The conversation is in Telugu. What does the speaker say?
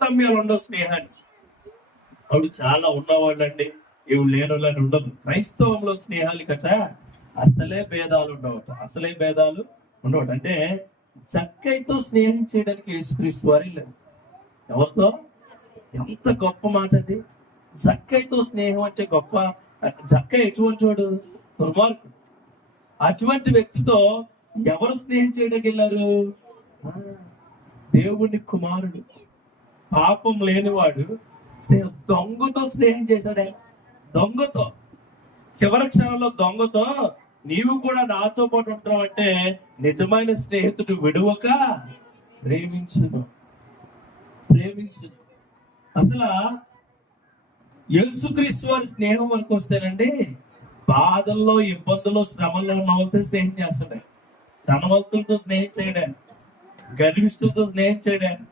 తారతమ్యాలు ఉండవు స్నేహానికి. అప్పుడు చాలా ఉన్నవాళ్ళు అండి, ఇవి లేనులని ఉండదు. క్రైస్తవంలో స్నేహాలు కట అసలే భేదాలు ఉండవట, అసలే భేదాలు ఉండవట. అంటే జక్కయ్యతో స్నేహం చేయడానికి యేసుక్రీస్తు వారి లేదు. ఎవరితో? ఎంత గొప్ప మాట అది! జక్కయ్యతో స్నేహం అంటే గొప్ప. జక్కయ్య ఎటువంటి వాడు? దుర్మార్గుడు. అటువంటి వ్యక్తితో ఎవరు స్నేహం చేయడానికి వెళ్ళారు? దేవుని కుమారుడు, పాపం లేనివాడు దొంగతో స్నేహం చేశాడే. దొంగతో, చివరి క్షణంలో దొంగతో నీవు కూడా నాతో పాటు ఉంటావు అంటే నిజమైన స్నేహితుడు విడువక ప్రేమించును. అసలు యేసుక్రీస్తు వారి స్నేహం వరకు వస్తేనండి, బాధల్లో, ఇబ్బందుల్లో, శ్రమల్లో ఉన్న వాళ్ళతో స్నేహం చేస్తాడు. ధనవంతులతో స్నేహం చేయడాను, గర్విష్ఠులతో స్నేహం చేయడాను,